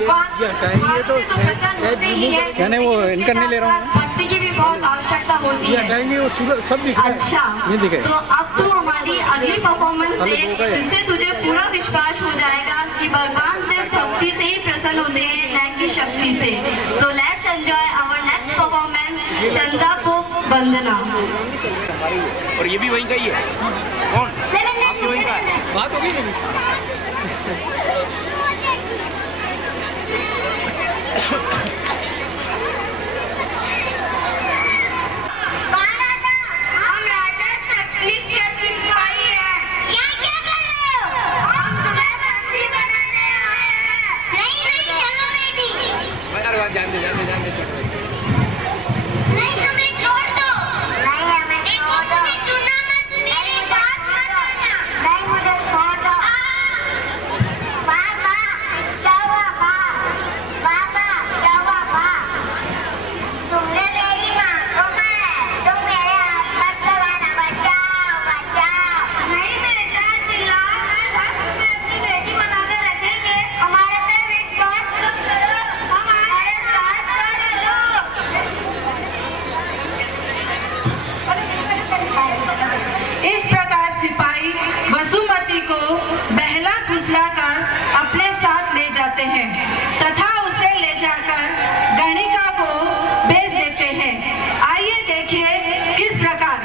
भगवान तो प्रसन्न होते ही है, यानी वो इनका नहीं ले रहा हूँ, भक्ति की भी बहुत आवश्यकता होती है। हटाएंगे वो सब दिख रहा है। अच्छा, नहीं दिखे। तो अब तू हमारी अगली परफॉर्मेंस देख, जिससे तुझे पूरा विश्वास हो जाएगा कि भगवान सिर्फ भक्ति से ही प्रसन्न होते हैं, न कि शक्ति से। So let's enjoy our next performance, चंदा को वंदना। और ये भी वहीं का ही है। कौन? आपके वहीं का है। बात होगी ना। जान दे नहीं, हमें छोड़ दो। नहीं, हमें छोड़ दो। मुझे चुना मत, मेरे पास मत आना। नहीं, मुझे छोड़ दो। पापा क्या हुआ? पापा क्या हुआ? तुमने मेरी माँ को मारा, तुम मेरे हाथ मत लगाना। बचाओ। नहीं बेटा, चिल्लाओ मत। हम तुम्हें अपनी बेटी बनाकर रखेंगे। हमारे पे विश्वास करो। हमारे साथ चलो। इस प्रकार सिपाही वसुमती को बहला फुसलाकर अपने साथ ले जाते हैं तथा उसे ले जाकर गणिका को भेज देते हैं। आइए देखिए किस प्रकार।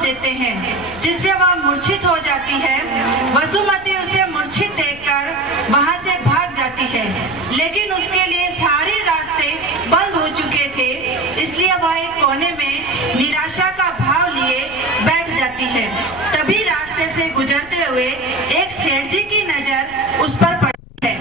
देते हैं जिससे वह मूर्छित हो जाती है। वसुमती उसे मूर्छित देखकर वहां से भाग जाती है, लेकिन उसके लिए सारे रास्ते बंद हो चुके थे, इसलिए वह एक कोने में निराशा का भाव लिए बैठ जाती है। तभी रास्ते से गुजरते हुए एक सेठ जी की नजर उस पर पड़ती है।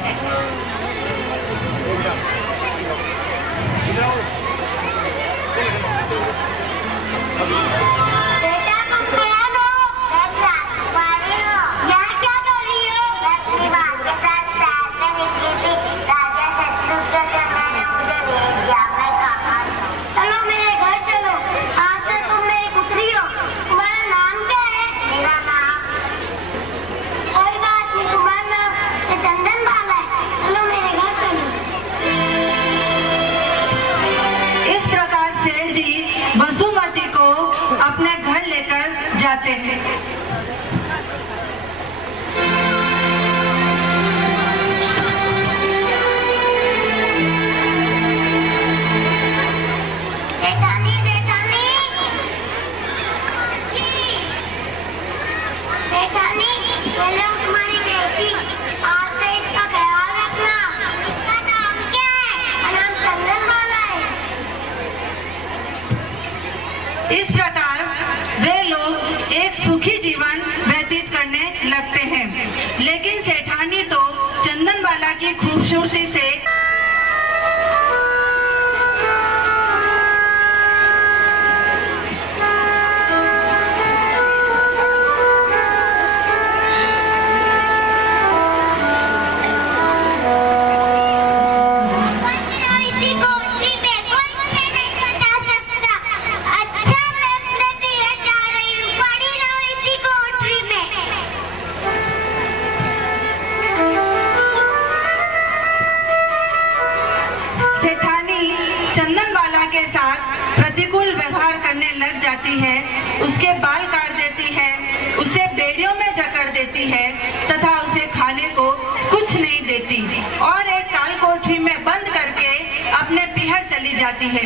जाते हैं। चंदन इस प्रकार वे लोग एक सुखी जीवन व्यतीत करने लगते हैं। लेकिन सेठानी तो चंदनबाला की खूबसूरती से इसी कोठरी में कोई मुझे नहीं बचा सकता। अच्छा मैं अपने पिया जा रही हूँ, पड़ी रहो इसी कोठरी में। सेठानी चंदनबाला के साथ प्रतिकूल व्यवहार करने लग जाती है, उसके बाल काट देती है, उसे बेड़ियों में जकड़ देती है तथा उसे खाने को कुछ नहीं देती और एक काल कोठरी में बंद करके अपने पिहर चली जाती है।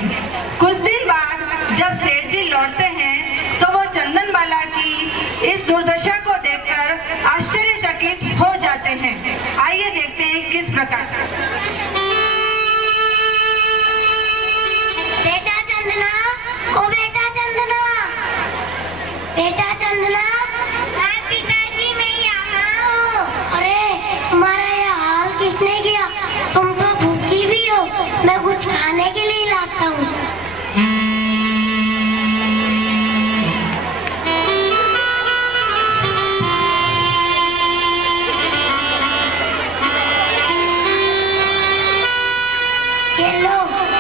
कुछ दिन बाद जब सेठ जी लौटते हैं तो वो चंदनबाला की इस दुर्दशा को देखकर आश्चर्यचकित हो जाते हैं। आइए देखते हैं किस प्रकार। बेटा चंदना, ओ बेटा चंदना, बेटा चंदना। हाँ पिताजी मैं यहाँ हूँ। अरे तुम्हारा यह हाल किसने किया? तुम तो भूखी भी हो, मैं कुछ खाने के लिए लाता हूँ। ये लो,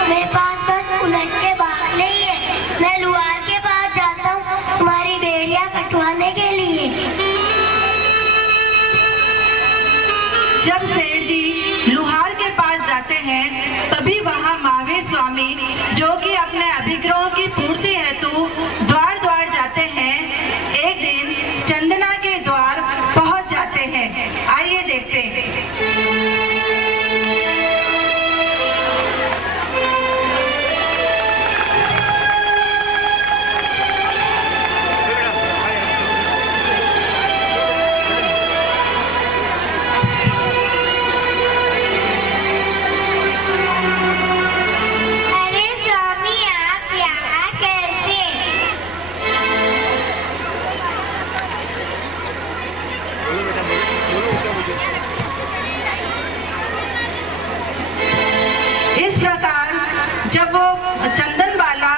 मेरे पास बस उलट के बाखले ही है। मैं लुहार के पास जाता हूँ तुम्हारी बेड़ियाँ कटवाने के लिए। जब सेठ जी लुहार के पास जाते हैं तभी वहाँ महावीर स्वामी, जो कि अपने अभिग्रहों की पूर्ति हेतु द्वार द्वार जाते हैं, एक दिन चंदना के द्वार पहुँच जाते हैं। आइए देखते हैं। अरे स्वामी आप यहाँ कैसे? इस प्रकार जब वो चंदनबाला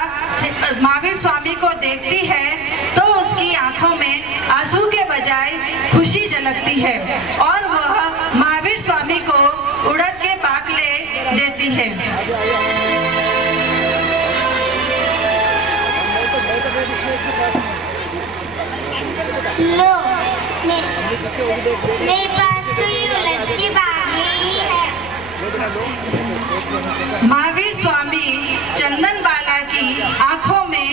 महावीर स्वामी को देखती है तो उसकी आंखों में आंसू के बजाय खुशी झलकती है और वह महावीर स्वामी को उड़द के बाकले देती है। लो, मेरे पास तो ये उलट के बाखले ही है। महावीर स्वामी चंदनबाला की आंखों में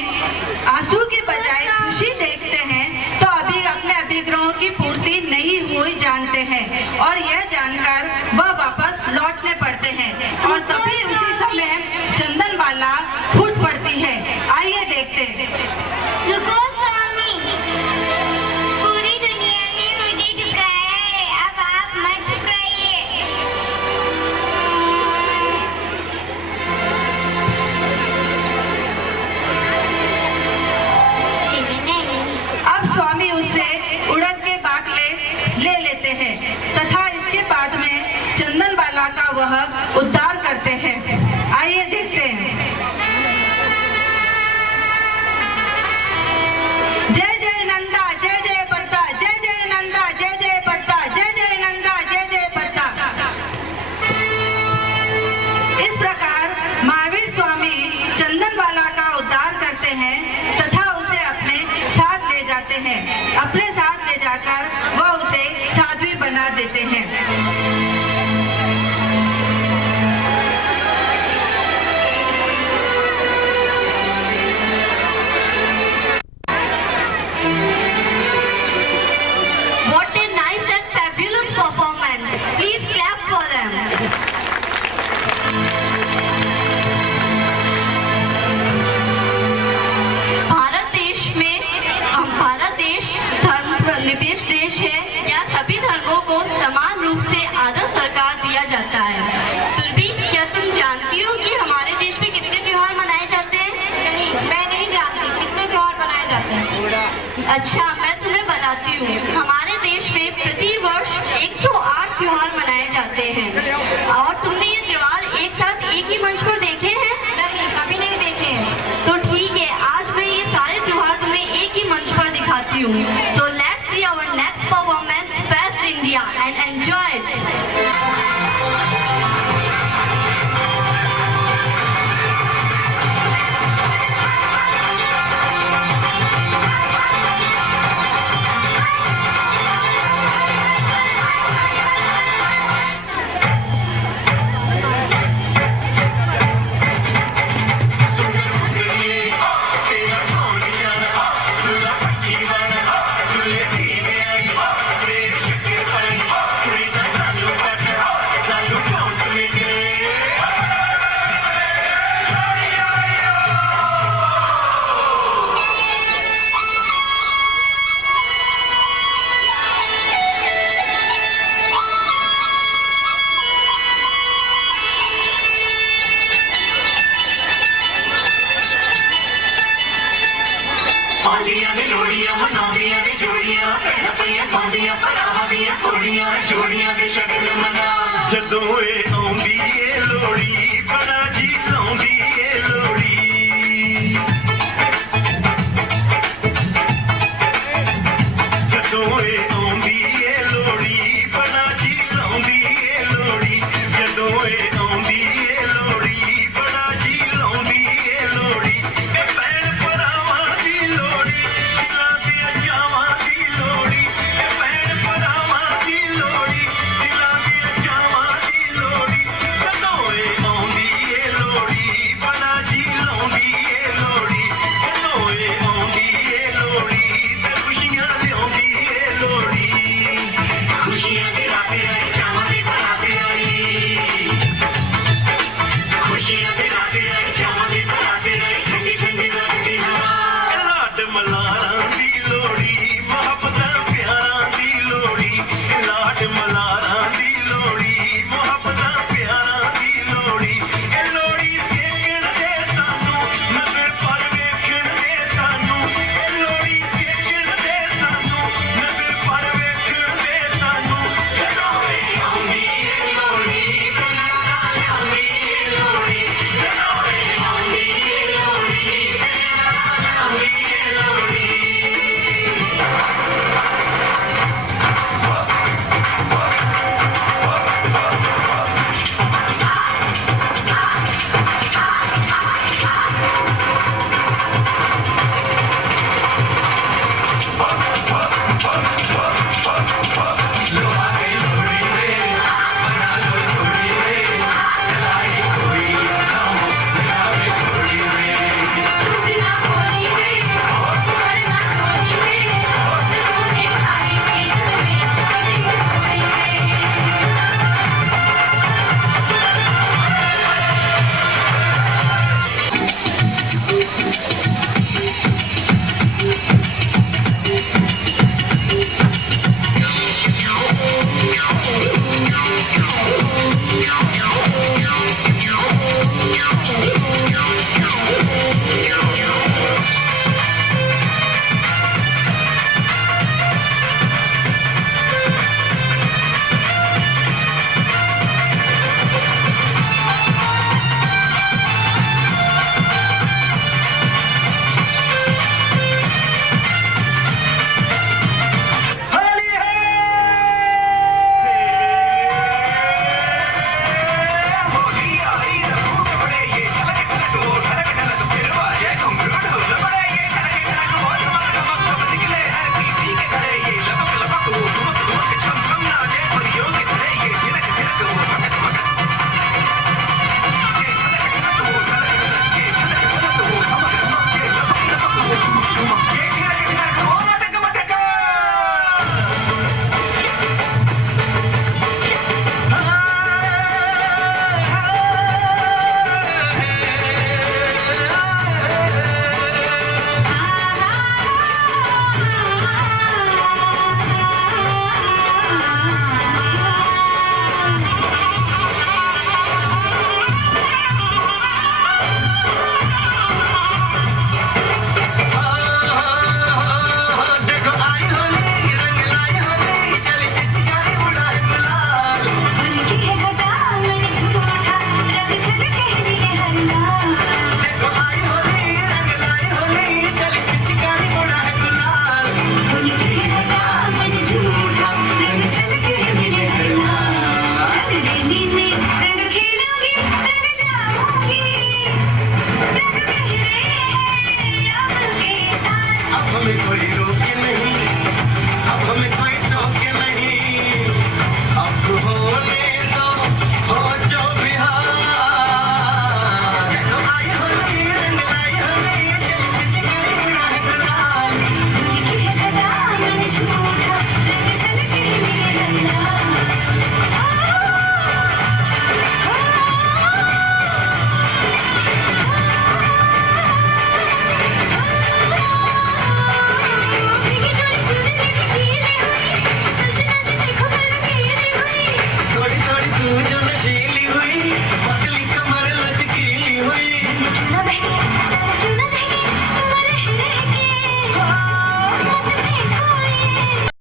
आंसू के बजाय खुशी देखते हैं तो अभी अपने अभिग्रहों की पूर्ति नहीं हुई जानते हैं और यह जानकर वह वापस लौटने पड़ते हैं और तभी उसी समय चंदनबाला फूट पड़ती है। आइए देखते हैं। रुको स्वामी, पूरी दुनिया ने मुझे ठुकराया है, अब आप मत ठुकराइए। अच्छा, मैं तुम्हें बताती हूँ, हमारे देश में प्रति वर्ष 108 त्योहार मनाए जाते हैं। और तुमने ये त्योहार एक साथ एक ही मंच पर देखे हैं? नहीं, कभी नहीं देखे हैं। तो ठीक है, आज मैं ये सारे त्योहार तुम्हें एक ही मंच पर दिखाती हूँ। So let's see our next performance, fest India, and enjoy it. जोड़ियां मनादियां ने जोड़ियां भैन भैया पादियां भरावां दियां कुड़ियां जोड़ियां